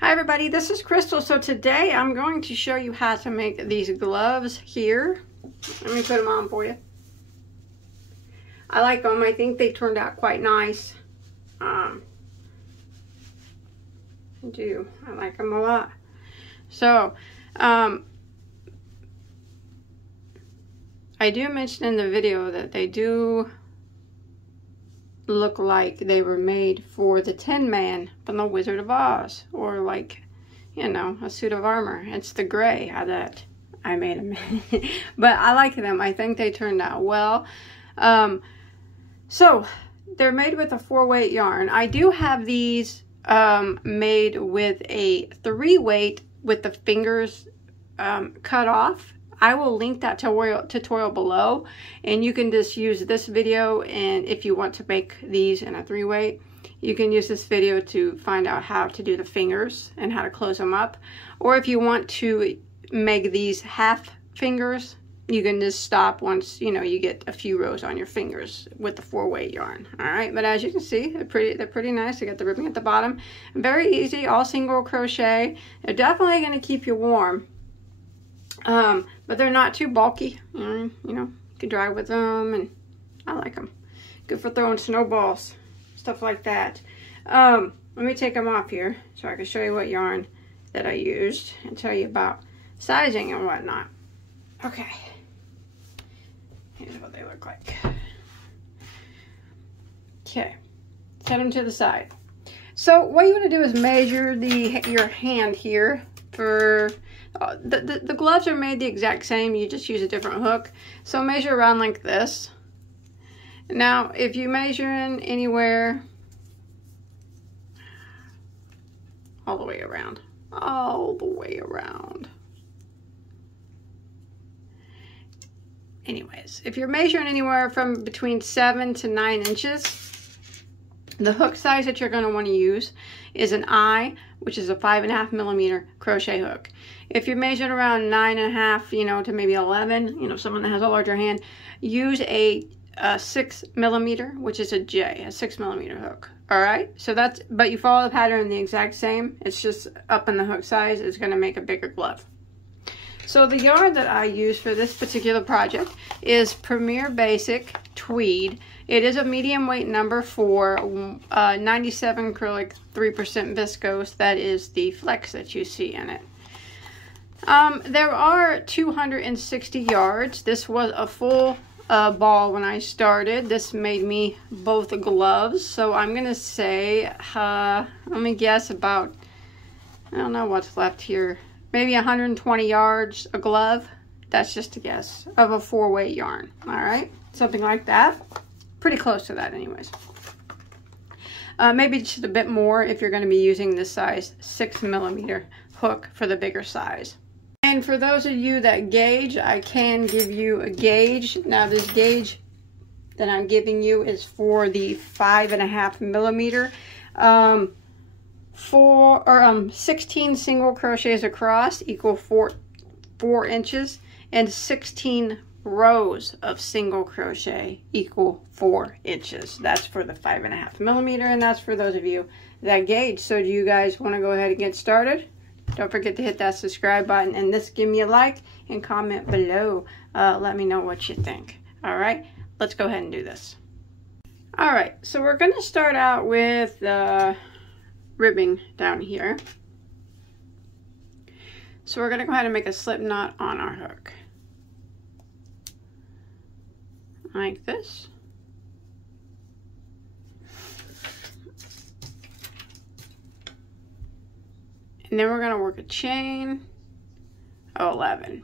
Hi everybody, this is Crystal. So today I'm going to show you how to make these gloves here. Let me put them on for you. I like them. I think they turned out quite nice. I do. I like them a lot. So, I do mention in the video that they do look like they were made for the Tin Man from the Wizard of Oz, or like, you know, a suit of armor. It's the gray that I made them. But I like them. I think they turned out well. So they're made with a 4-weight yarn. I do have these made with a 3-weight with the fingers cut off. I will link that tutorial below, and you can just use this video, and if you want to make these in a 3-weight, you can use this video to find out how to do the fingers and how to close them up. Or if you want to make these half fingers, you can just stop once, you know, you get a few rows on your fingers with the 4-weight yarn. All right, but as you can see, they're pretty nice. They got the ribbing at the bottom. Very easy, all single crochet. They're definitely going to keep you warm. But they're not too bulky. You know, you can drive with them, and I like them. Good for throwing snowballs, stuff like that. Let me take them off here so I can show you what yarn that I used and tell you about sizing and whatnot. Okay, here's what they look like. Okay, set them to the side. So what you want to do is measure your hand here for... the gloves are made the exact same, you just use a different hook. So measure around like this. Now if you measure in anywhere all the way around, anyways, if you're measuring anywhere from between 7 to 9 inches, the hook size that you're going to want to use is an I, which is a 5.5 millimeter crochet hook. If you're measuring around 9.5, you know, to maybe 11, you know, someone that has a larger hand, use a 6 millimeter, which is a J, a 6 millimeter hook. All right, so that's, but you follow the pattern the exact same. It's just up in the hook size is going to make a bigger glove. So the yarn that I use for this particular project is Premier Basic Tweed. It is a medium weight number 4, 97 acrylic, 3% viscose. That is the flex that you see in it. There are 260 yards. This was a full ball when I started. This made me both gloves. So I'm going to say, let me guess about, I don't know what's left here. Maybe 120 yards a glove. That's just a guess of a 4-weight yarn. All right, something like that. Pretty close to that anyways. Maybe just a bit more if you're going to be using this size 6 millimeter hook for the bigger size. And for those of you that gauge, I can give you a gauge. Now this gauge that I'm giving you is for the 5.5 millimeter. 16 single crochets across equal 4 inches, and 16 rows of single crochet equal 4 inches. That's for the 5.5 millimeter, and that's for those of you that gauge. So do you guys want to go ahead and get started? Don't forget to hit that subscribe button, and this, give me a like and comment below. Let me know what you think. All right, let's go ahead and do this. All right, so we're going to start out with ribbing down here. So we're going to go ahead and make a slip knot on our hook. Like this. And then we're going to work a chain of 11.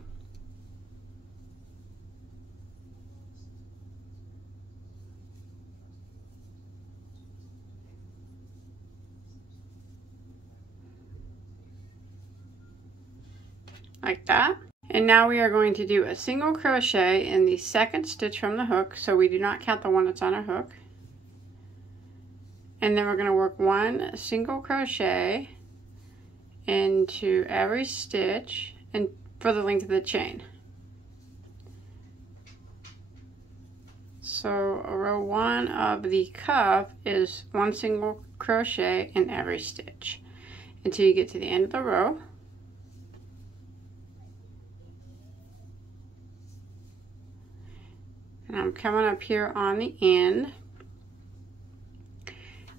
Like that. And now we are going to do a single crochet in the second stitch from the hook, so we do not count the one that's on our hook. And then we're going to work 1 single crochet into every stitch and for the length of the chain. So row 1 of the cuff is 1 single crochet in every stitch. until you get to the end of the row. And I'm coming up here on the end.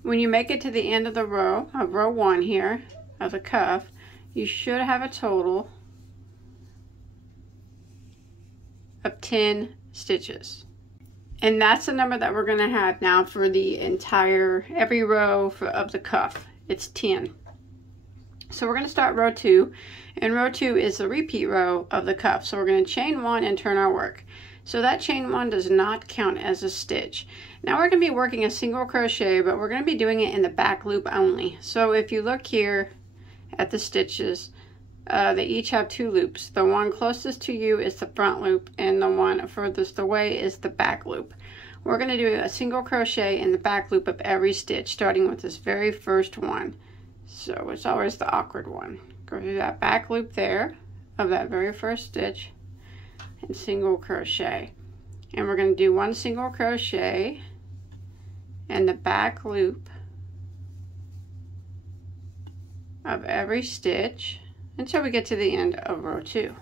When you make it to the end of the row, of row 1 here, of the cuff, you should have a total of 10 stitches. And that's the number that we're going to have now for the entire, every row of the cuff. It's 10. So we're going to start row 2, and row 2 is the repeat row of the cuff. So we're going to chain 1 and turn our work. So that chain 1 does not count as a stitch. Now we're going to be working a single crochet, but we're going to be doing it in the back loop only. So if you look here at the stitches, they each have 2 loops. The one closest to you is the front loop, and the one furthest away is the back loop. We're going to do a single crochet in the back loop of every stitch, starting with this very first one. So it's always the awkward one. Go through that back loop there of that very first stitch and single crochet. And we're going to do 1 single crochet in the back loop of every stitch until we get to the end of row 2.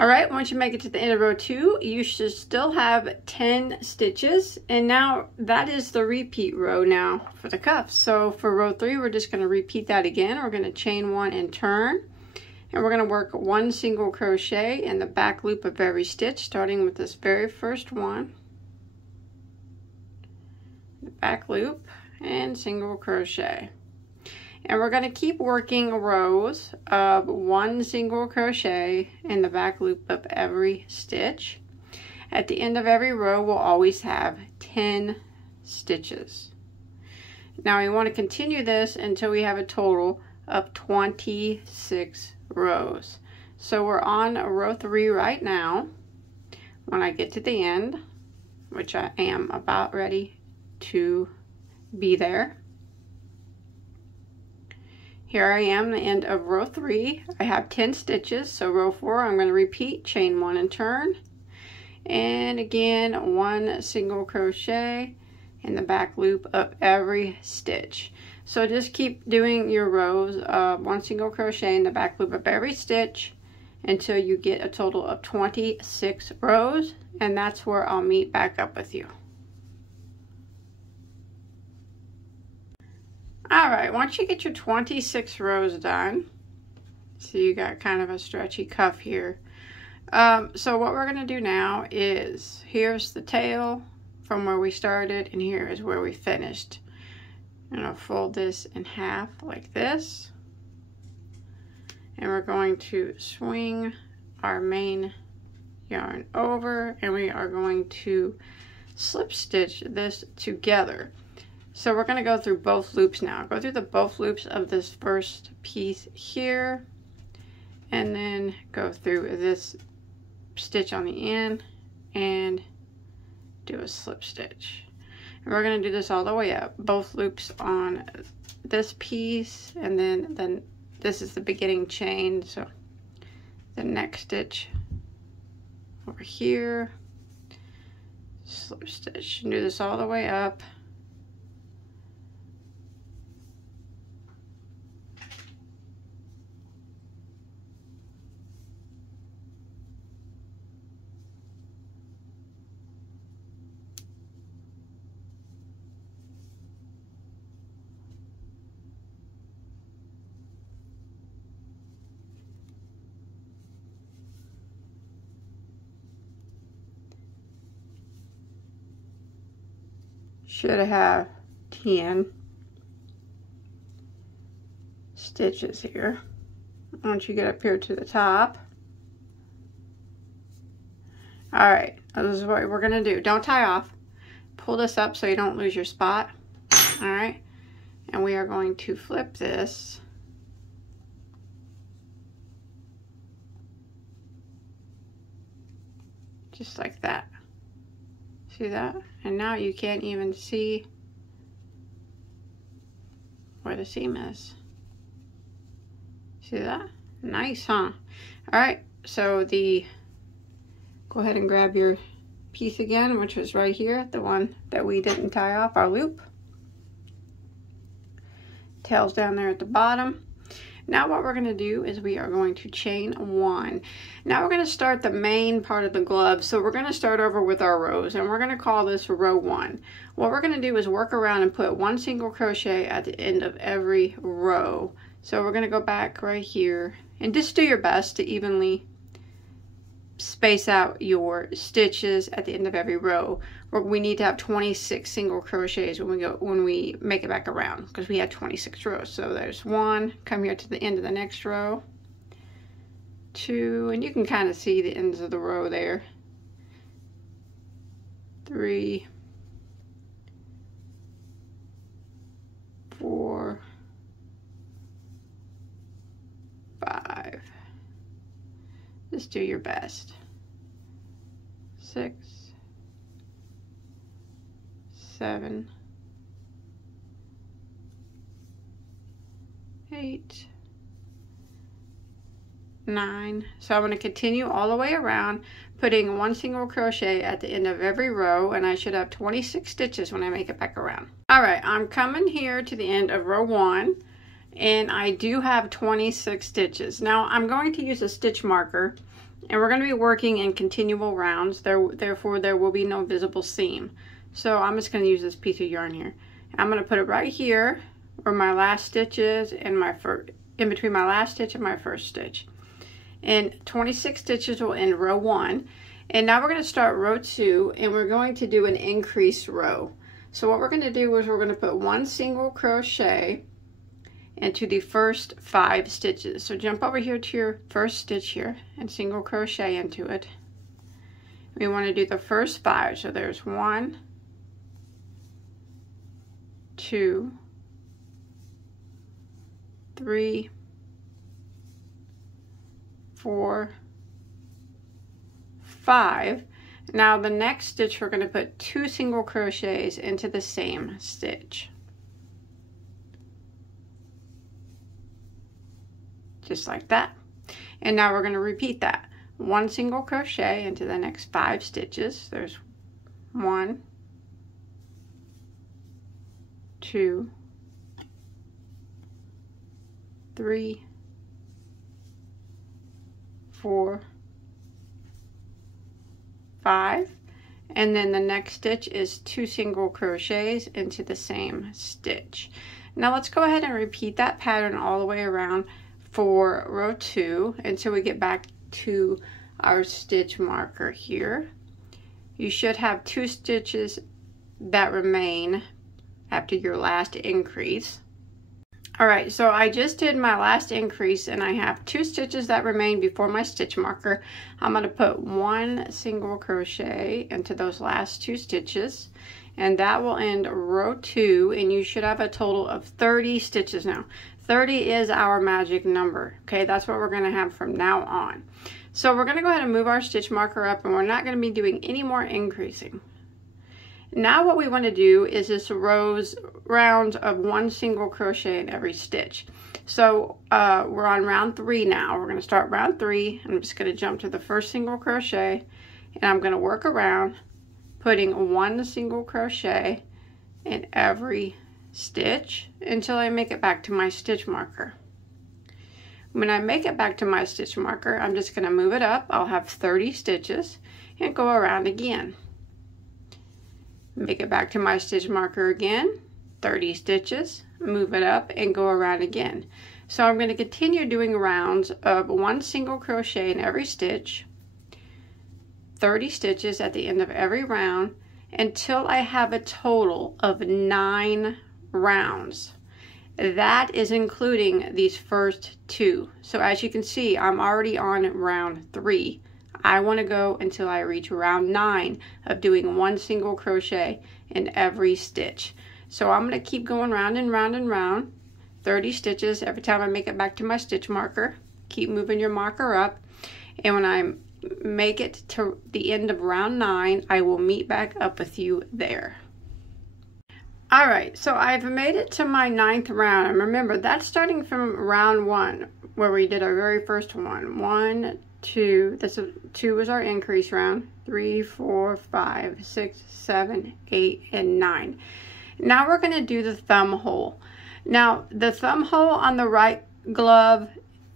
Alright, once you make it to the end of row 2, you should still have 10 stitches, and now that is the repeat row now for the cuff. So for row 3, we're just going to repeat that again. We're going to chain 1 and turn, and we're going to work 1 single crochet in the back loop of every stitch, starting with this very first one, the back loop, and single crochet. And we're going to keep working rows of 1 single crochet in the back loop of every stitch. At the end of every row, we'll always have 10 stitches. Now we want to continue this until we have a total of 26 rows. So we're on row 3 right now. When I get to the end, which I am about ready to be there. Here I am, the end of row 3. I have 10 stitches, so row 4 I'm going to repeat, chain 1 and turn. And again, 1 single crochet in the back loop of every stitch. So just keep doing your rows of 1 single crochet in the back loop of every stitch until you get a total of 26 rows, and that's where I'll meet back up with you. Alright, once you get your 26 rows done, so you got kind of a stretchy cuff here. So what we're going to do now is, here's the tail from where we started, and here is where we finished. I'm going to fold this in half like this, and we're going to swing our main yarn over, and we are going to slip stitch this together. So we're going to go through both loops now. Go through both loops of this first piece here, and then go through this stitch on the end and do a slip stitch. And we're going to do this all the way up, both loops on this piece, and then this is the beginning chain. So the next stitch over here, slip stitch, and do this all the way up. Should have 10 stitches here. Once you get up here to the top. Alright, this is what we're going to do. Don't tie off. Pull this up so you don't lose your spot. Alright, and we are going to flip this just like that. See that? And now you can't even see where the seam is. See that? Nice, huh? All right, so go ahead and grab your piece again, which was right here, the one that we didn't tie off, our loop. Tails down there at the bottom. Now what we're going to do is we are going to chain 1. Now we're going to start the main part of the glove. So we're going to start over with our rows, and we're going to call this row 1. What we're going to do is work around and put 1 single crochet at the end of every row. So we're going to go back right here and just do your best to evenly space out your stitches at the end of every row. We need to have 26 single crochets when we make it back around, because we had 26 rows. So there's 1, come here to the end of the next row, 2, and you can kind of see the ends of the row there, 3, 4, 5. Just do your best. 6, 7, 8, 9. So I'm going to continue all the way around, putting 1 single crochet at the end of every row, and I should have 26 stitches when I make it back around. Alright, I'm coming here to the end of row 1, and I do have 26 stitches. Now I'm going to use a stitch marker, and we're going to be working in continual rounds, therefore there will be no visible seam. So I'm just going to use this piece of yarn here. I'm going to put it right here where my last stitch is, and in between my last stitch and my first stitch. And 26 stitches will end row 1. And now we're going to start row 2, and we're going to do an increased row. So what we're going to do is we're going to put 1 single crochet into the first 5 stitches. So jump over here to your first stitch here and single crochet into it. We want to do the first 5. So there's 1, 2, 3, 4, 5. Now the next stitch we're going to put 2 single crochets into the same stitch. Just like that. And now we're going to repeat that. 1 single crochet into the next 5 stitches. There's 1, 2, 3, 4, 5, and then the next stitch is 2 single crochets into the same stitch. Now let's go ahead and repeat that pattern all the way around for row 2 until we get back to our stitch marker here. You should have 2 stitches that remain after your last increase. Alright, so I just did my last increase, and I have 2 stitches that remain before my stitch marker. I'm going to put 1 single crochet into those last 2 stitches, and that will end row 2, and you should have a total of 30 stitches now. 30 is our magic number. Okay, that's what we're going to have from now on. So we're going to go ahead and move our stitch marker up, and we're not going to be doing any more increasing. Now what we want to do is this rounds of 1 single crochet in every stitch. So we're on round 3 now. We're going to start round 3. I'm just going to jump to the first single crochet, and I'm going to work around putting 1 single crochet in every stitch until I make it back to my stitch marker. When I make it back to my stitch marker, I'm just going to move it up. I'll have 30 stitches and go around again. Make it back to my stitch marker again, 30 stitches, move it up and go around again. So I'm going to continue doing rounds of 1 single crochet in every stitch, 30 stitches at the end of every round, until I have a total of 9 rounds. That is including these first 2. So as you can see, I'm already on round 3. I want to go until I reach round 9 of doing 1 single crochet in every stitch. So I'm going to keep going round and round and round, 30 stitches every time I make it back to my stitch marker. Keep moving your marker up, and when I make it to the end of round 9, I will meet back up with you there. All right, so I've made it to my 9th round, and remember that's starting from round 1 where we did our very first one. 1, 2, this is 2 was our increase round. 3, 4, 5, 6, 7, 8, and 9. Now we're going to do the thumb hole. Now the thumb hole on the right glove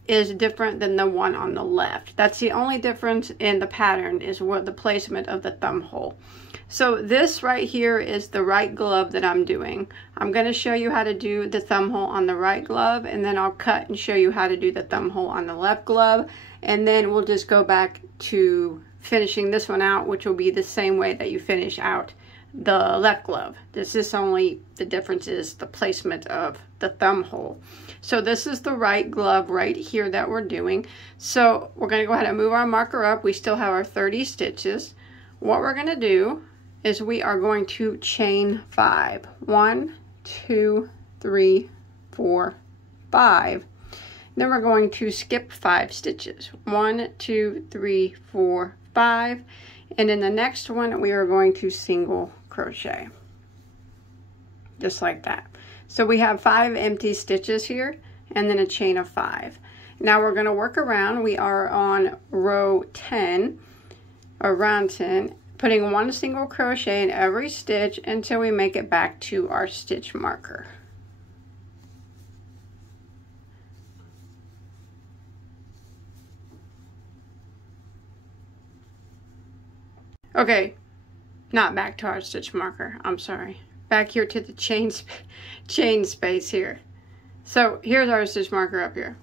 is different than the one on the left. That's the only difference in the pattern, is what the placement of the thumb hole. So this right here is the right glove that I'm doing. I'm going to show you how to do the thumb hole on the right glove, and then I'll cut and show you how to do the thumb hole on the left glove, and then we'll just go back to finishing this one out, which will be the same way that you finish out the left glove. This is only, the difference is the placement of the thumb hole. So this is the right glove right here that we're doing. So we're going to go ahead and move our marker up. We still have our 30 stitches. What we're going to do is we are going to chain 5. 1, 2, 3, 4, 5. Then we're going to skip 5 stitches. 1, 2, 3, 4, 5. And in the next one we are going to single crochet. Just like that. So we have 5 empty stitches here and then a chain of 5. Now we're going to work around. We are on row 10 or round 10, putting 1 single crochet in every stitch until we make it back to our stitch marker. Okay, not back to our stitch marker, I'm sorry. Back here to the chain space here. So here's our stitch marker up here.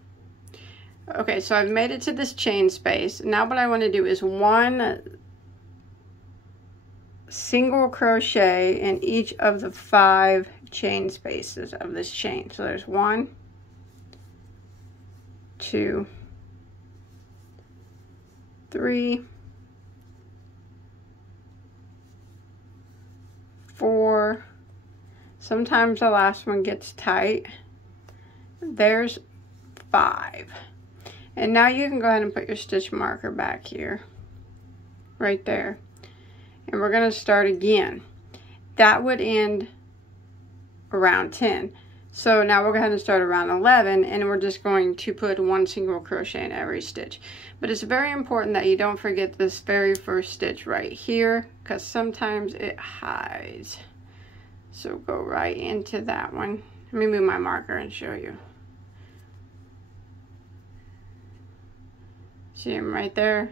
Okay, so I've made it to this chain space. Now what I want to do is 1 single crochet in each of the 5 chain spaces of this chain. So there's 1, 2, 3, 4. Sometimes the last one gets tight. There's 5. And now you can go ahead and put your stitch marker back here, right there. And we're going to start again. That would end around 10. So now we're going to start around 11, and we're just going to put 1 single crochet in every stitch. But it's very important that you don't forget this very first stitch right here, because sometimes it hides. So go right into that one. Let me move my marker and show you. See him right there?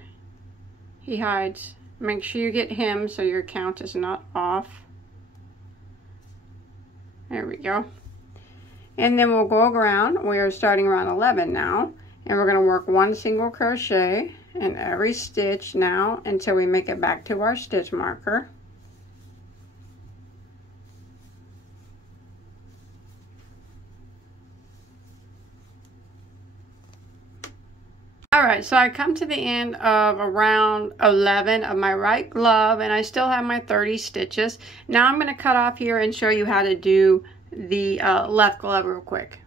He hides. Make sure you get him so your count is not off. There we go. And then we'll go around. We are starting around 11 now. And we're going to work 1 single crochet in every stitch now until we make it back to our stitch marker. Alright, so I come to the end of around 11 of my right glove, and I still have my 30 stitches. Now I'm going to cut off here and show you how to do the left glove real quick.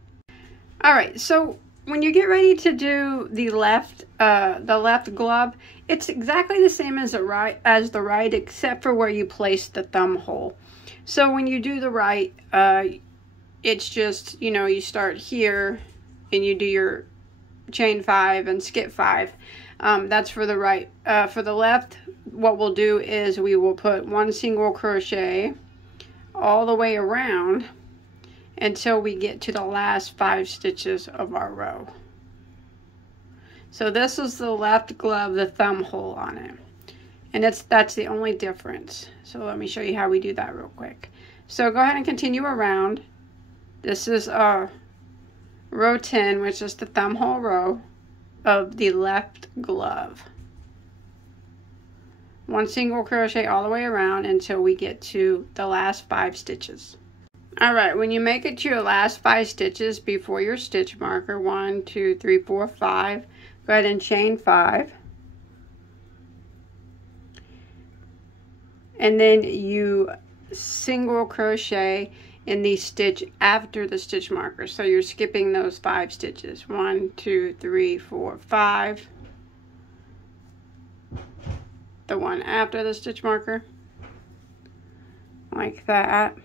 Alright, so when you get ready to do the left glove, it's exactly the same as the right, except for where you place the thumb hole. So when you do the right, it's just, you know, you start here and you do your chain 5 and skip 5. That's for the right. For the left, what we'll do is we will put 1 single crochet all the way around until we get to the last 5 stitches of our row. So this is the left glove, the thumb hole on it, and that's the only difference. So let me show you how we do that real quick. So go ahead and continue around. This is row 10, which is the thumb hole row of the left glove. 1 single crochet all the way around until we get to the last 5 stitches. Alright, when you make it to your last 5 stitches before your stitch marker, 1, 2, 3, 4, 5, go ahead and chain 5. And then you single crochet in the stitch after the stitch marker. So you're skipping those 5 stitches. 1, 2, 3, 4, 5. The one after the stitch marker. Like that.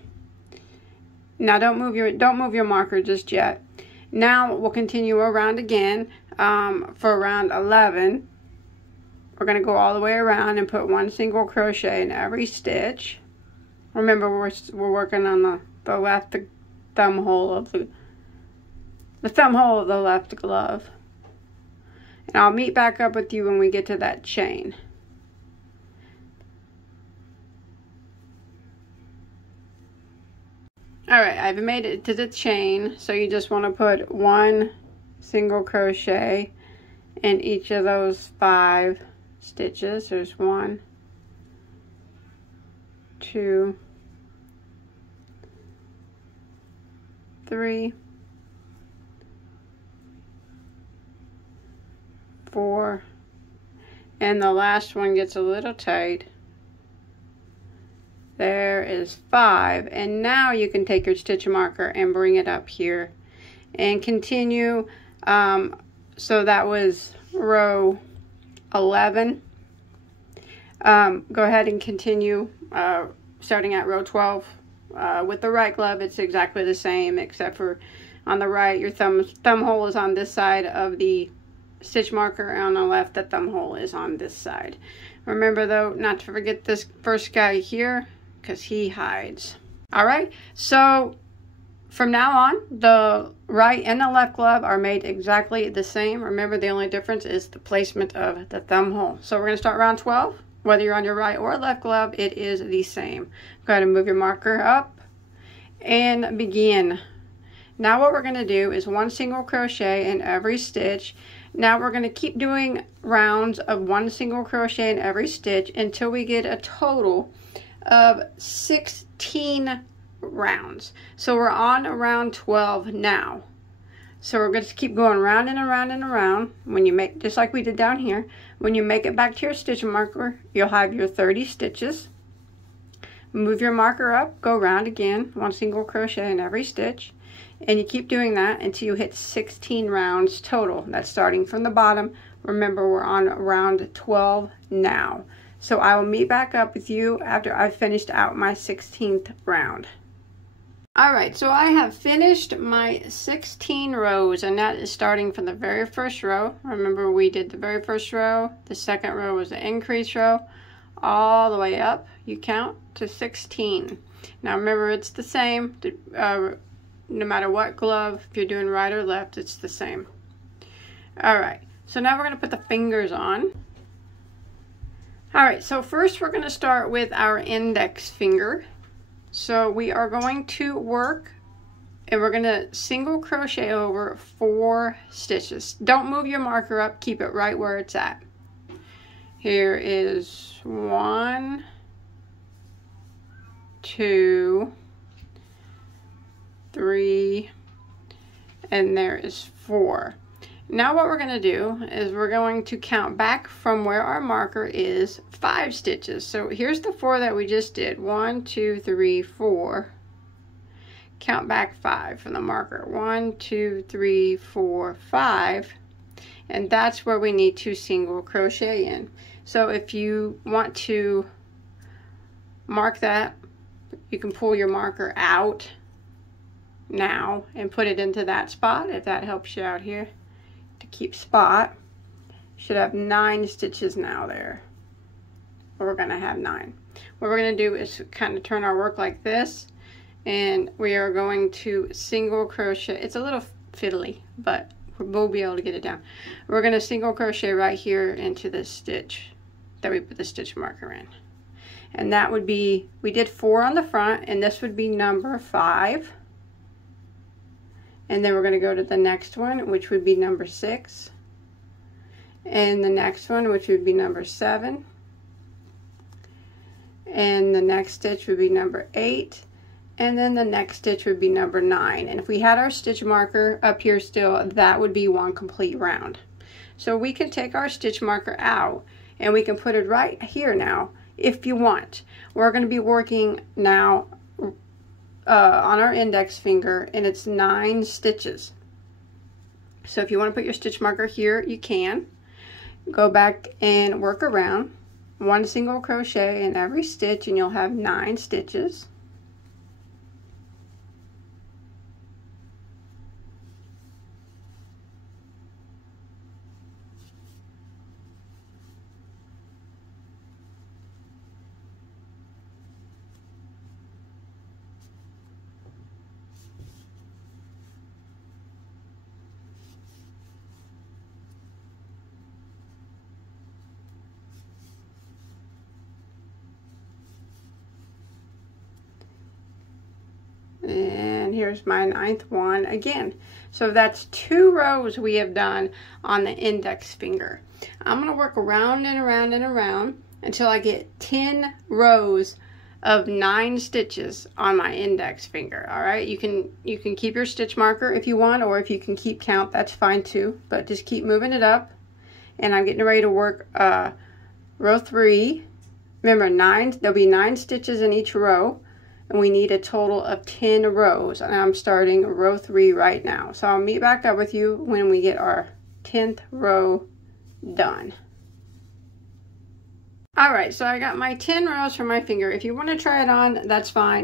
Now don't move your marker just yet. Now we'll continue around again for round 11. We're going to go all the way around and put 1 single crochet in every stitch. Remember, we're working on the left thumb hole of the thumb hole of the left glove. And I'll meet back up with you when we get to that chain. Alright, I've made it to the chain, so you just want to put 1 single crochet in each of those 5 stitches. There's 1, 2, 3, 4, and the last one gets a little tight. There is 5, and now you can take your stitch marker and bring it up here and continue. So that was row 11. Go ahead and continue starting at row 12. With the right glove, it's exactly the same, except for on the right, your thumb hole is on this side of the stitch marker, and on the left, the thumb hole is on this side. Remember though, not to forget this first guy here, because he hides. Alright, so from now on, the right and the left glove are made exactly the same. Remember, the only difference is the placement of the thumb hole. So we're going to start round 12. Whether you're on your right or left glove, it is the same. Go ahead and move your marker up and begin. Now what we're going to do is 1 single crochet in every stitch. Now we're going to keep doing rounds of 1 single crochet in every stitch until we get a total of 16 rounds. So we're on round 12 now. So we're going to keep going round and around and around. When you make, just like we did down here, when you make it back to your stitch marker, you'll have your 30 stitches. Move your marker up, go round again, 1 single crochet in every stitch, and you keep doing that until you hit 16 rounds total. That's starting from the bottom. Remember, we're on round 12 now. So I will meet back up with you after I've finished out my 16th round. Alright, so I have finished my 16 rows, and that is starting from the very first row. Remember, we did the very first row, the second row was the increase row, all the way up, you count to 16. Now remember, it's the same, no matter what glove, if you're doing right or left, it's the same. Alright, so now we're going to put the fingers on. Alright, so first we're going to start with our index finger. So we are going to work, and we're going to single crochet over 4 stitches. Don't move your marker up, keep it right where it's at. Here is 1, 2, 3, and there is 4. Now what we're going to do is we're going to count back from where our marker is 5 stitches. So here's the 4 that we just did. 1, 2, 3, 4. Count back 5 from the marker. 1, 2, 3, 4, 5. And that's where we need to single crochet in. So if you want to mark that, you can pull your marker out now and put it into that spot, if that helps you out here. To keep spot, should have 9 stitches now there. We're going to have 9. What we're going to do is kind of turn our work like this, and we are going to single crochet. It's a little fiddly, but we'll be able to get it down. We're going to single crochet right here into this stitch that we put the stitch marker in, and that would be, we did 4 on the front, and this would be number 5. And then we're going to go to the next one, which would be number 6. And the next one, which would be number 7. And the next stitch would be number 8. And then the next stitch would be number 9. And if we had our stitch marker up here still, that would be 1 complete round. So we can take our stitch marker out, and we can put it right here now, if you want. We're going to be working now on our index finger, and it's 9 stitches. So if you want to put your stitch marker here, you can. Go back and work around. 1 single crochet in every stitch, and you'll have 9 stitches. here's my 9th one again. So that's 2 rows we have done on the index finger. I'm going to work around and around and around until I get 10 rows of 9 stitches on my index finger. All right, you can keep your stitch marker if you want, or if you can keep count, that's fine too, but just keep moving it up. And I'm getting ready to work row 3. Remember, there'll be 9 stitches in each row, and we need a total of 10 rows, and I'm starting row 3 right now. So I'll meet back up with you when we get our 10th row done. Alright, so I got my 10 rows for my finger. If you want to try it on, that's fine.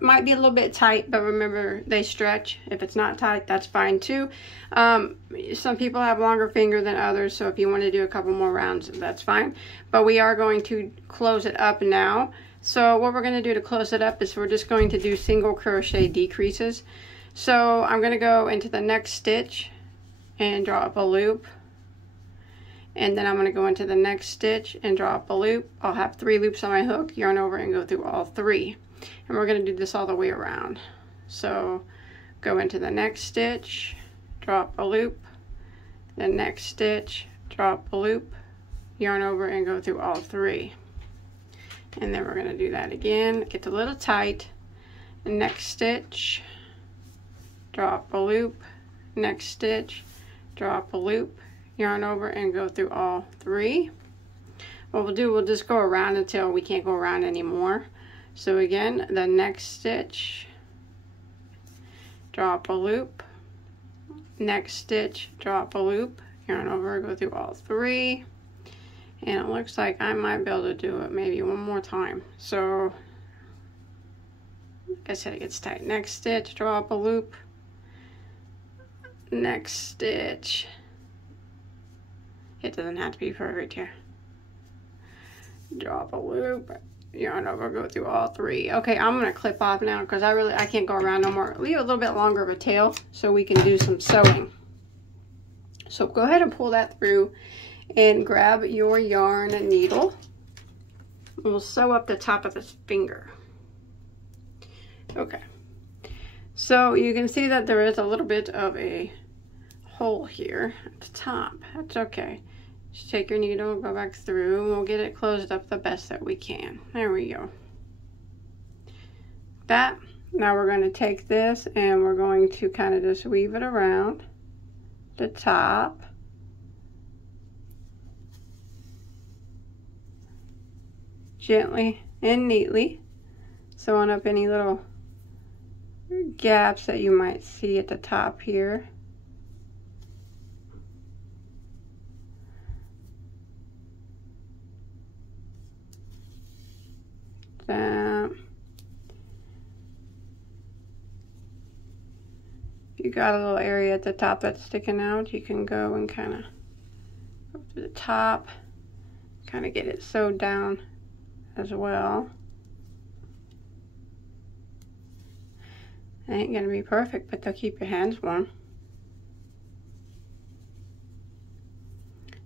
Might be a little bit tight, but remember, they stretch. If it's not tight, that's fine too. Some people have longer finger than others, so if you want to do a couple more rounds, that's fine. But we are going to close it up now. So what we're going to do to close it up is we're just going to do single crochet decreases. So I'm going to go into the next stitch and draw up a loop. And then I'm going to go into the next stitch and draw up a loop. I'll have 3 loops on my hook, yarn over, and go through all 3. And we're going to do this all the way around. So go into the next stitch, draw up a loop, the next stitch, draw up a loop, yarn over, and go through all 3. And then we're going to do that again. It gets a little tight. Next stitch, draw up a loop, next stitch, draw up a loop, yarn over, and go through all 3. What we'll do, we'll just go around until we can't go around anymore. So again, the next stitch, draw up a loop, next stitch, draw up a loop, yarn over, go through all 3. And it looks like I might be able to do it maybe one more time. So like I said, it gets tight. Next stitch, draw up a loop, next stitch. It doesn't have to be perfect here. Draw up a loop, yarn over, go through all 3. Okay, I'm gonna clip off now because I can't go around no more. Leave a little bit longer of a tail so we can do some sewing. So go ahead and pull that through and grab your yarn and needle. We'll sew up the top of this finger. Okay, so you can see that there is a little bit of a hole here at the top. That's okay. Just take your needle, go back through, and we'll get it closed up the best that we can. There we go. Now we're going to take this and we're going to kind of just weave it around the top. Gently and neatly, sewing up any little gaps that you might see at the top here. If you got a little area at the top that's sticking out, you can go and kind of go to the top, kind of get it sewed down as well. It ain't gonna be perfect, but they'll keep your hands warm.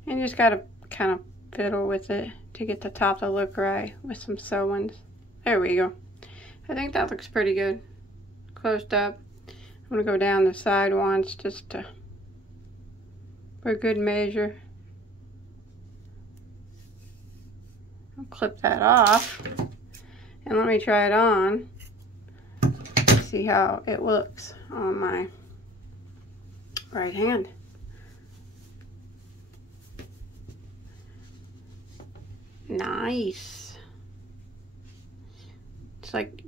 And you just gotta kind of fiddle with it to get the top to look right with some sewings. There we go. I think that looks pretty good. Closed up. I'm gonna go down the side once just for good measure. I'll clip that off and let me try it on. See how it looks on my right hand. Nice. It's like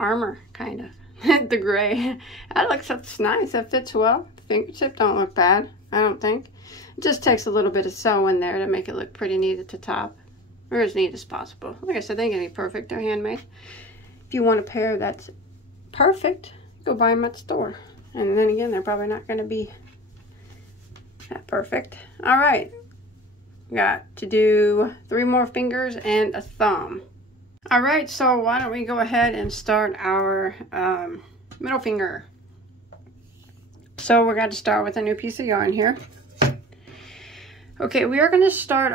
armor, kind of. The gray. That's nice. That fits well. The fingertip don't look bad, I don't think. It just takes a little bit of sewing there to make it look pretty neat at the top. Or as neat as possible. Like I said, they ain't gonna be perfect. They're handmade. If you want a pair that's perfect, go buy them at the store. And then again, they're probably not gonna be that perfect. Alright. Got to do 3 more fingers and a thumb. Alright, so why don't we go ahead and start our middle finger. So we're going to start with a new piece of yarn here. Okay, we are going to start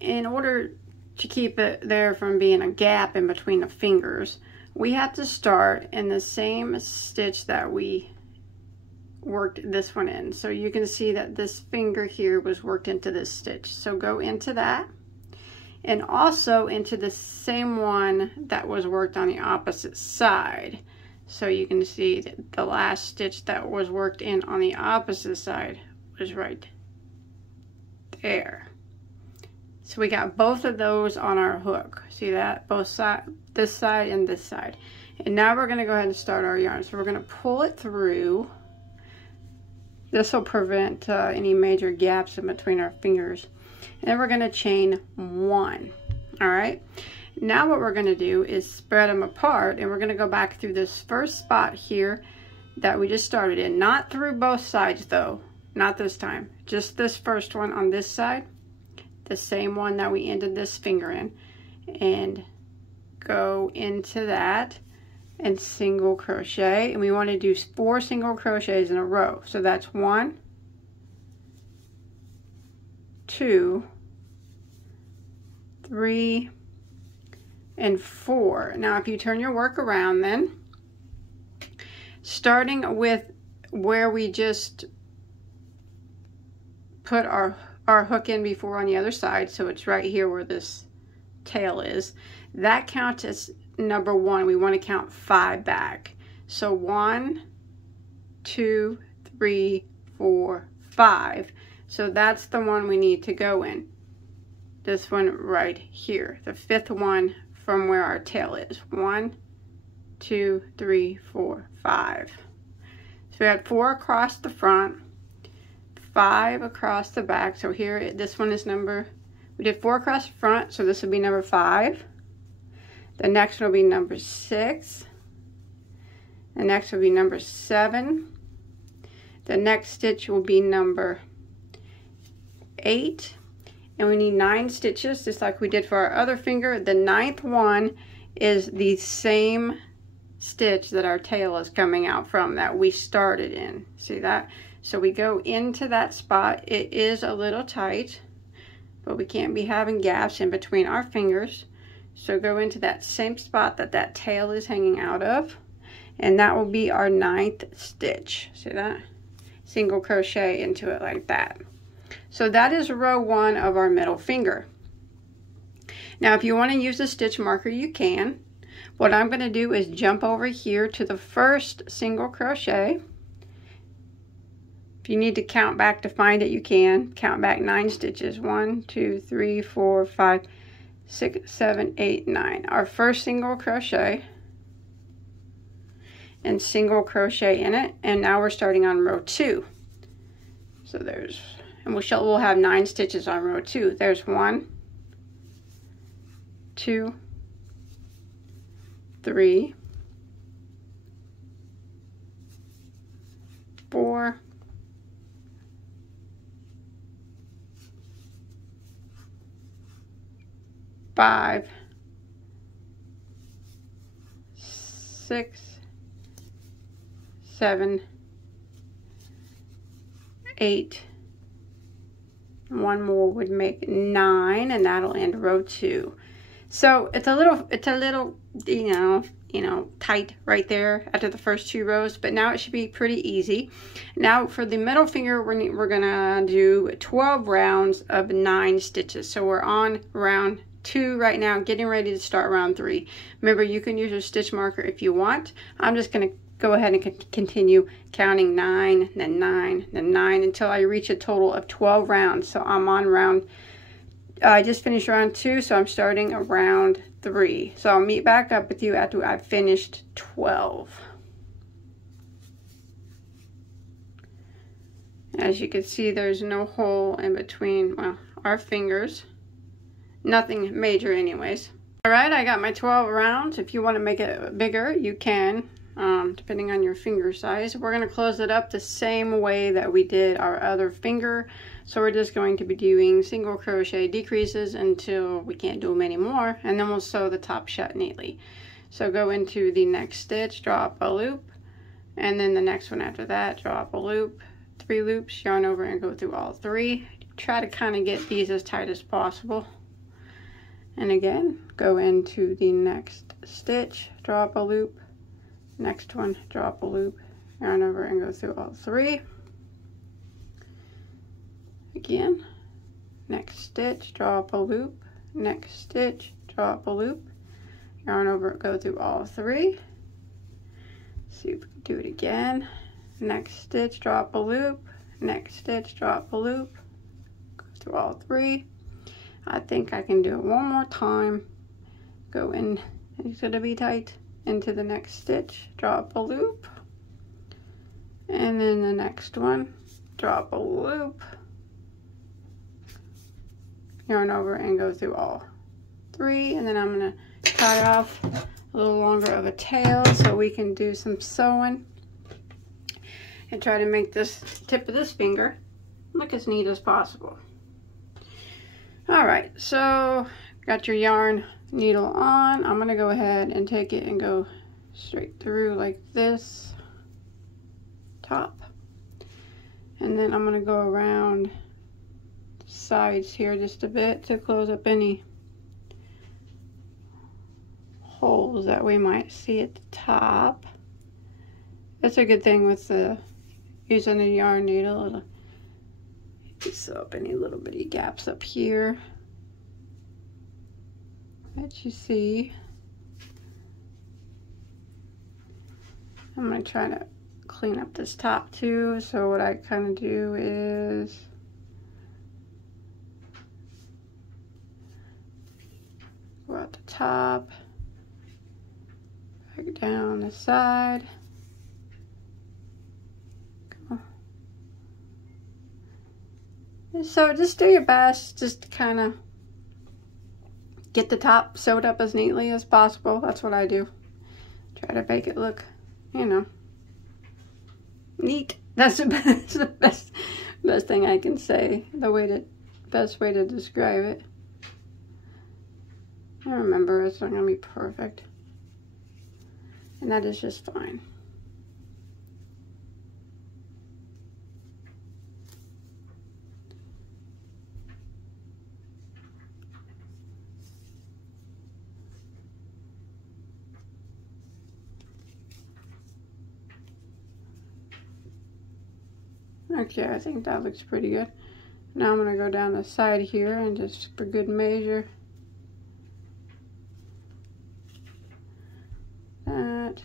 in order to keep it there from being a gap in between the fingers, we have to start in the same stitch that we worked this one in. So you can see that this finger here was worked into this stitch. So go into that, and also into the same one that was worked on the opposite side. So you can see that the last stitch that was worked in on the opposite side was right there. So we got both of those on our hook. See that? Both sides, this side and this side. And now we're going to go ahead and start our yarn. So we're going to pull it through. This will prevent any major gaps in between our fingers. And then we're going to chain 1. All right. Now what we're going to do is spread them apart, and we're going to go back through this first spot here that we just started in. Not through both sides though. Not this time. Just this first one on this side. The same one that we ended this finger in, and go into that and single crochet, and we want to do 4 single crochets in a row. So that's 1, 2, 3, and 4. Now if you turn your work around, then starting with where we just put our hook in before on the other side, so it's right here where this tail is, that counts as number 1. We want to count 5 back. So 1, 2, 3, 4, 5. So that's the one we need to go in. This one right here, the 5th one from where our tail is. 1, 2, 3, 4, 5. So we had 4 across the front, 5 across the back. So here, this one is we did 4 across the front, so this would be number 5. The next one will be number 6. The next will be number 7. The next stitch will be number 8. And we need 9 stitches, just like we did for our other finger. The 9th one is the same stitch that our tail is coming out from, that we started in. See that? So we go into that spot. It is a little tight, but we can't be having gaps in between our fingers. So go into that same spot that tail is hanging out of, and that will be our 9th stitch. See that? Single crochet into it like that. So that is row 1 of our middle finger. Now if you want to use a stitch marker, you can. What I'm going to do is jump over here to the first single crochet. If you need to count back to find it, you can. Count back 9 stitches. 1, 2, 3, 4, 5, 6, 7, 8, 9. Our first single crochet, and single crochet in it. And now we're starting on row 2. So we'll have 9 stitches on row 2. There's 1, 2, 3, 4, 5, 6, 7, 8. One more would make 9, and that'll end row 2. So it's a little, you know, tight right there after the first 2 rows, but now it should be pretty easy. Now for the middle finger, we're gonna do 12 rounds of 9 stitches. So we're on round 2 right now, getting ready to start round 3. Remember, you can use your stitch marker if you want. I'm just gonna go ahead and continue counting 9, then 9, then 9 until I reach a total of 12 rounds. So I'm on round, I just finished round 2, so I'm starting round 3. So I'll meet back up with you after I've finished 12. As you can see, there's no hole in between, well, our fingers. Nothing major anyways. Alright, I got my 12 rounds. If you want to make it bigger, you can. Depending on your finger size. We're going to close it up the same way that we did our other finger. So we're just going to be doing single crochet decreases until we can't do them anymore, and then we'll sew the top shut neatly. So go into the next stitch, drop a loop, and then the next one after that, drop a loop, 3 loops, yarn over and go through all 3. Try to kind of get these as tight as possible. And again, go into the next stitch, draw up a loop, next one, draw up a loop, yarn over and go through all 3. Again, next stitch, draw up a loop, next stitch, draw up a loop, yarn over, go through all 3. See if we can do it again. Next stitch, draw up a loop, next stitch, draw up a loop, go through all 3. I think I can do it one more time. Go in, it's going to be tight, into the next stitch, draw up a loop, and then the next one, draw up a loop, yarn over and go through all 3, and then I'm going to cut off a little longer of a tail so we can do some sewing and try to make this tip of this finger look as neat as possible. Alright, so got your yarn needle on. I'm going to go ahead and take it and go straight through like this, top, and then I'm going to go around the sides here just a bit to close up any holes that we might see at the top. That's a good thing with using the yarn needle. It'll sew up any little bitty gaps up here that you see. I'm going to try to clean up this top too. So what I kind of do is go out the top, back down the side. So just do your best, just kind of get the top sewed up as neatly as possible. That's what I do. Try to make it look, you know, neat. That's the best thing I can say. Best way to describe it. I remember it's not gonna be perfect, and that is just fine. Okay, I think that looks pretty good. Now I'm going to go down the side here and just for good measure. That.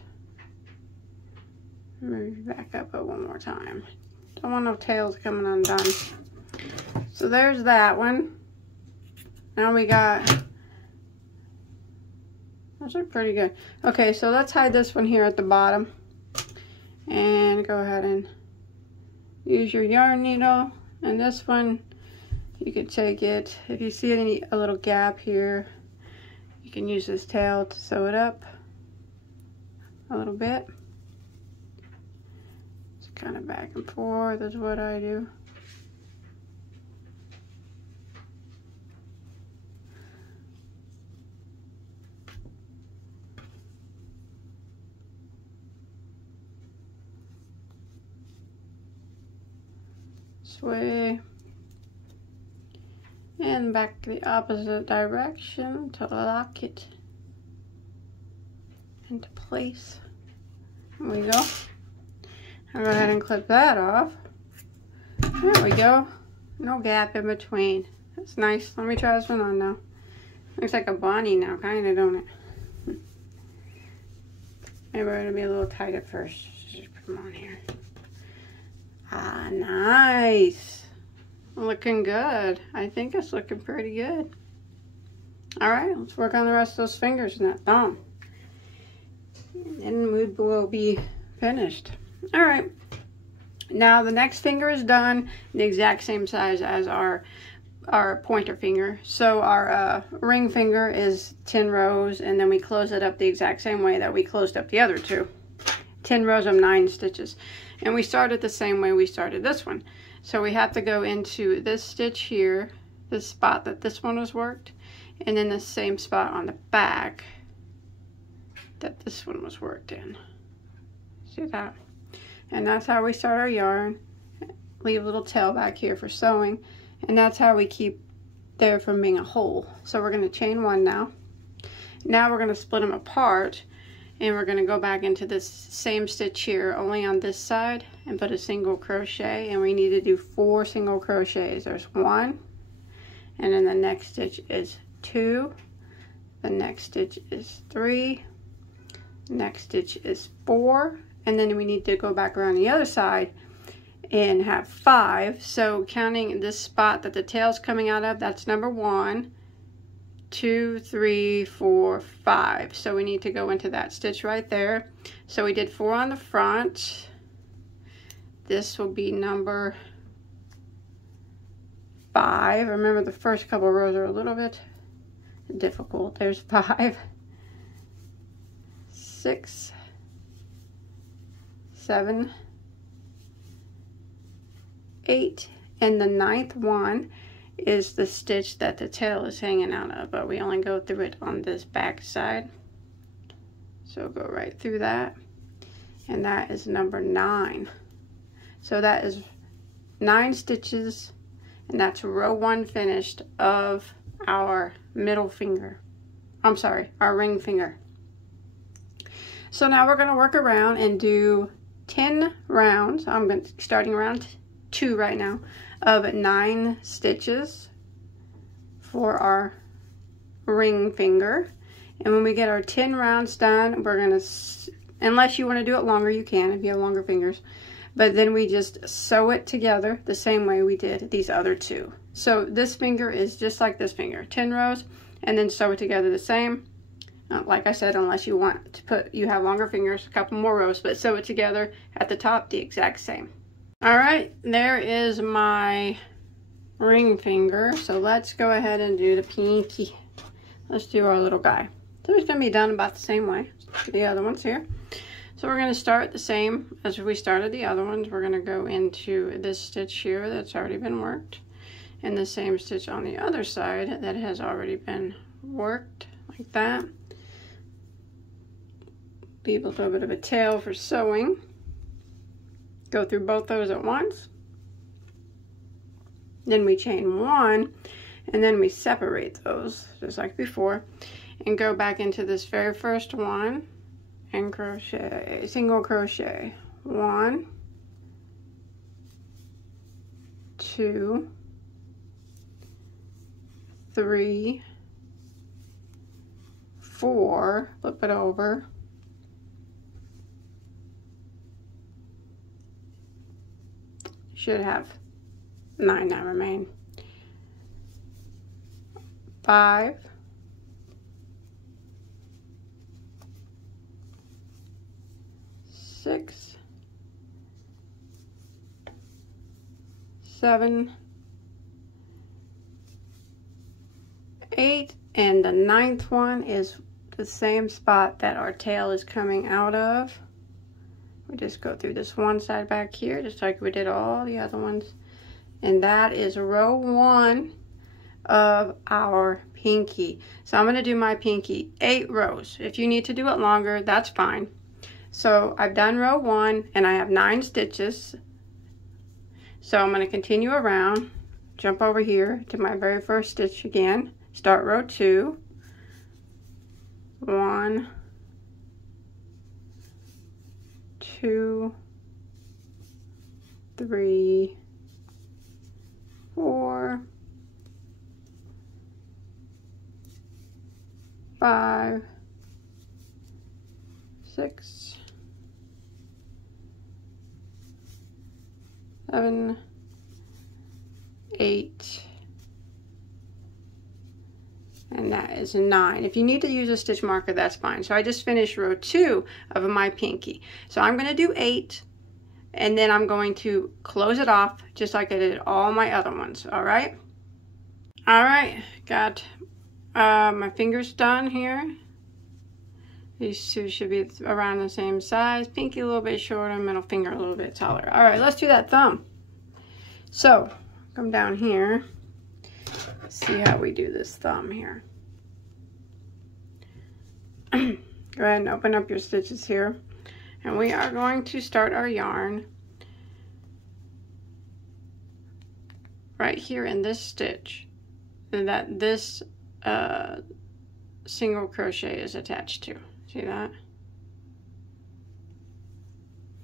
Maybe back up it one more time. Don't want no tails coming undone. So there's that one. Now we got... Those are pretty good. Okay, so let's hide this one here at the bottom. And go ahead and use your yarn needle, and this one you could take it, if you see a little gap here, you can use this tail to sew it up a little bit. Just kind of back and forth is what I do. Way and back the opposite direction to lock it into place. There we go. I'll go ahead and clip that off. There we go. No gap in between. That's nice. Let me try this one on now. Looks like a bunny now, kind of, don't it? Maybe it'll be a little tight at first. Just put them on here. Ah, nice. Looking good. I think it's looking pretty good. Alright, let's work on the rest of those fingers and that thumb. And we will be finished. Alright. Now the next finger is done the exact same size as our pointer finger. So our ring finger is 10 rows, and then we close it up the exact same way that we closed up the other two. 10 rows of 9 stitches. And we started the same way we started this one. So we have to go into this stitch here, this spot that this one was worked, and then the same spot on the back that this one was worked in. See that? And that's how we start our yarn. Leave a little tail back here for sewing. And that's how we keep there from being a hole. So we're going to chain 1 now. Now we're going to split them apart, and we're going to go back into this same stitch here, only on this side, and put a single crochet, and we need to do 4 single crochets. There's 1, and then the next stitch is 2, the next stitch is 3, next stitch is 4, and then we need to go back around the other side and have 5. So counting this spot that the tail's coming out of, that's number 1, 2, 3, 4, 5. So we need to go into that stitch right there. So we did 4 on the front. This will be number 5. Remember, the first couple rows are a little bit difficult. There's 5, 6, 7, 8, and the 9th one is the stitch that the tail is hanging out of, but we only go through it on this back side. So go right through that, and that is number 9. So that is 9 stitches, and that's row 1 finished of our middle finger. I'm sorry, our ring finger. So now we're going to work around and do 10 rounds. I'm starting round 2 right now, of 9 stitches for our ring finger. And when we get our 10 rounds done, we're going to, unless you want to do it longer, you can if you have longer fingers, but then we just sew it together the same way we did these other 2. So this finger is just like this finger, 10 rows, and then sew it together the same. Like I said, unless you want to put, you have longer fingers, a couple more rows, but sew it together at the top the exact same. Alright, there is my ring finger. So let's go ahead and do the pinky. Let's do our little guy. So it's going to be done about the same way as the other ones here. So we're going to start the same as we started the other ones. We're going to go into this stitch here that's already been worked, and the same stitch on the other side that has already been worked, like that. Leave a little bit of a tail for sewing. Go through both those at once. Then we chain 1, and then we separate those just like before, and go back into this very first one and crochet, single crochet, 1, 2, 3, 4, flip it over, should have 9 that remain, 5, 6, 7, 8, and the 9th one is the same spot that our tail is coming out of. We just go through this one side back here, just like we did all the other ones. And that is row 1 of our pinky. So I'm going to do my pinky 8 rows. If you need to do it longer, that's fine. So I've done row 1, and I have 9 stitches. So I'm going to continue around, jump over here to my very first stitch again, start row 2, 1, 2, 3, 4, 5, 6, 7, 8, and that is 9. If you need to use a stitch marker, that's fine. So I just finished row 2 of my pinky. So I'm going to do 8, and then I'm going to close it off just like I did all my other ones. All right, got my fingers done here. These two should be around the same size. Pinky a little bit shorter, middle finger a little bit taller. All right, let's do that thumb. So come down here. See how we do this thumb here. Go ahead and open up your stitches here, and we are going to start our yarn right here in this stitch. that this single crochet is attached to. See that?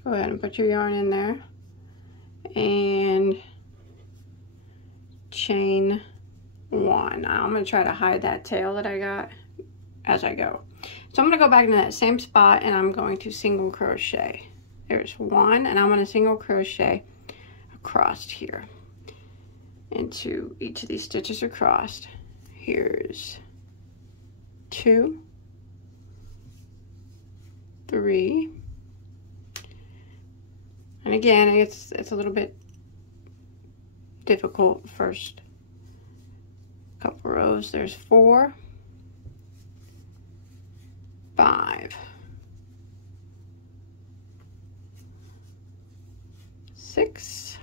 Go ahead and put your yarn in there and chain 1. I'm going to try to hide that tail that I got as I go. So I'm going to go back into that same spot and I'm going to single crochet. There's 1, and I'm going to single crochet across here into each of these stitches across. Here's 2, 3, and again it's a little bit difficult first couple rows. There's 4, 5, 6.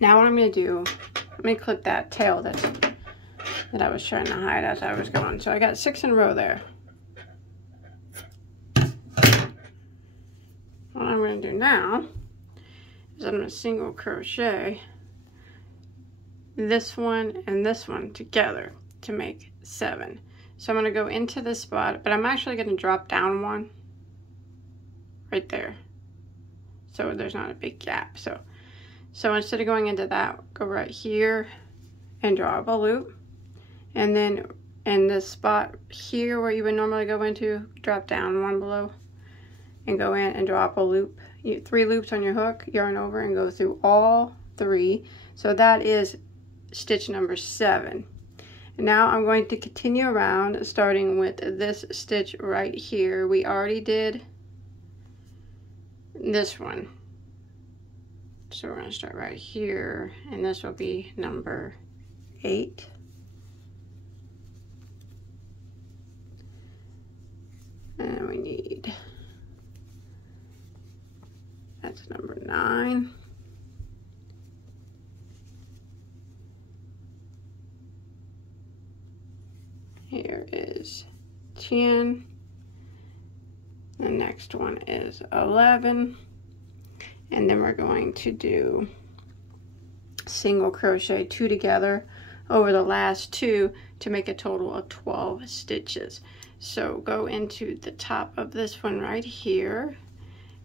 Now what I'm going to do, let me clip that tail that I was trying to hide as I was going. So I got 6 in a row there. What I'm going to do now is I'm going to single crochet this one and this one together to make 7. So I'm going to go into this spot, but I'm actually going to drop down 1 right there, so there's not a big gap. So instead of going into that, go right here and draw up a loop, and then in this spot here where you would normally go into, drop down 1 below and go in and draw up a loop. 3 loops on your hook, yarn over and go through all 3. So that is stitch number 7. And now I'm going to continue around starting with this stitch right here. We already did this one. So we're going to start right here, and this will be number 8. And we need, that's number 9. Here is 10. The next one is 11. And then we're going to do single crochet 2 together over the last 2 to make a total of 12 stitches. So go into the top of this one right here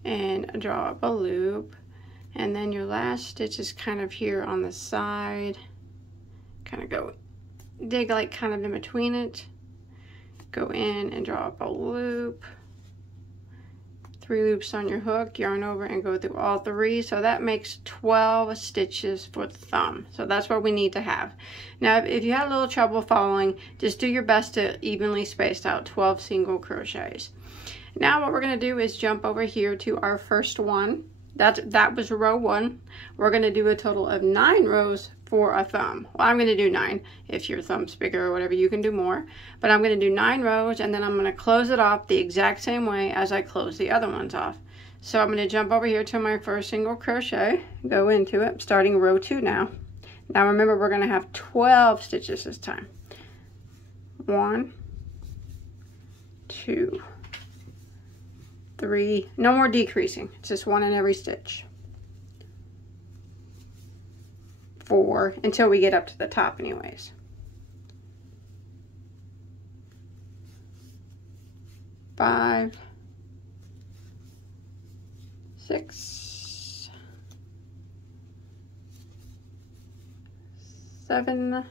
and draw up a loop, and then your last stitch is kind of here on the side. Kind of go dig like kind of in between it, go in and draw up a loop, 3 loops on your hook, yarn over and go through all 3. So that makes 12 stitches for the thumb. So that's what we need to have. Now if you had a little trouble following, just do your best to evenly space out 12 single crochets. Now what we're going to do is jump over here to our first one. That was row 1. We're going to do a total of 9 rows for a thumb. Well, I'm going to do 9. If your thumb's bigger or whatever, you can do more. But I'm going to do 9 rows, and then I'm going to close it off the exact same way as I close the other ones off. So I'm going to jump over here to my first single crochet, go into it, starting row 2 now. Now remember, we're going to have 12 stitches this time. 1, 2, 3, no more decreasing, it's just 1 in every stitch. 4, until we get up to the top anyways. 5, 6, 7,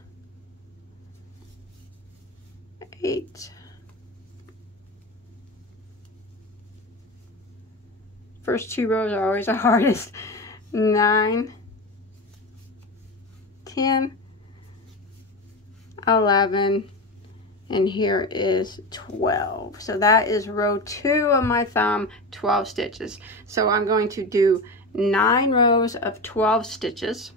8, first 2 rows are always the hardest. 9, 10, 11, and here is 12. So that is row 2 of my thumb, 12 stitches. So I'm going to do 9 rows of 12 stitches,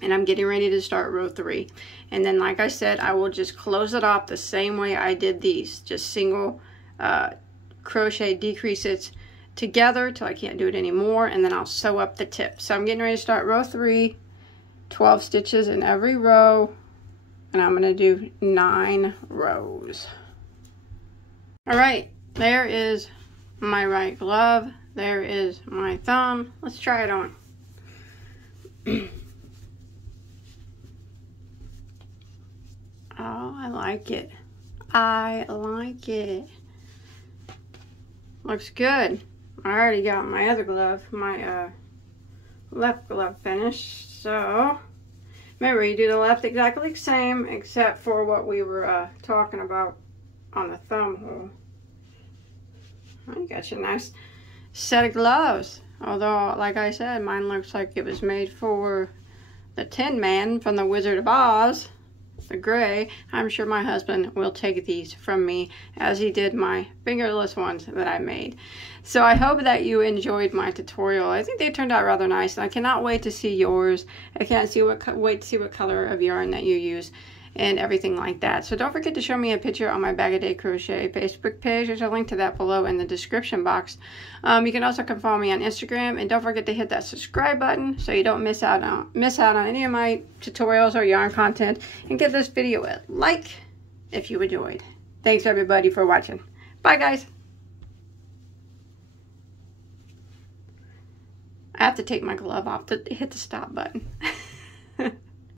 and I'm getting ready to start row 3. And then, like I said, I will just close it off the same way I did these, just single crochet, decrease it together till I can't do it anymore, and then I'll sew up the tip. So I'm getting ready to start row 3, 12 stitches in every row, and I'm going to do 9 rows. Alright, there is my right glove, there is my thumb. Let's try it on. Oh, I like it. I like it. Looks good. I already got my other glove, my left glove finished. So remember, you do the left exactly the same except for what we were talking about on the thumb hole. Well, you got your nice set of gloves. Although, like I said, mine looks like it was made for the Tin Man from the Wizard of Oz, the gray. I'm sure my husband will take these from me as he did my fingerless ones that I made. So I hope that you enjoyed my tutorial. I think they turned out rather nice, and I cannot wait to see yours. I can't wait to see what color of yarn that you use and everything like that. So don't forget to show me a picture on my Bagoday Crochet Facebook page. There's a link to that below in the description box. You can also come follow me on Instagram, and don't forget to hit that subscribe button so you don't miss out on any of my tutorials or yarn content, and give this video a like if you enjoyed. Thanks everybody for watching. Bye guys. I have to take my glove off to hit the stop button.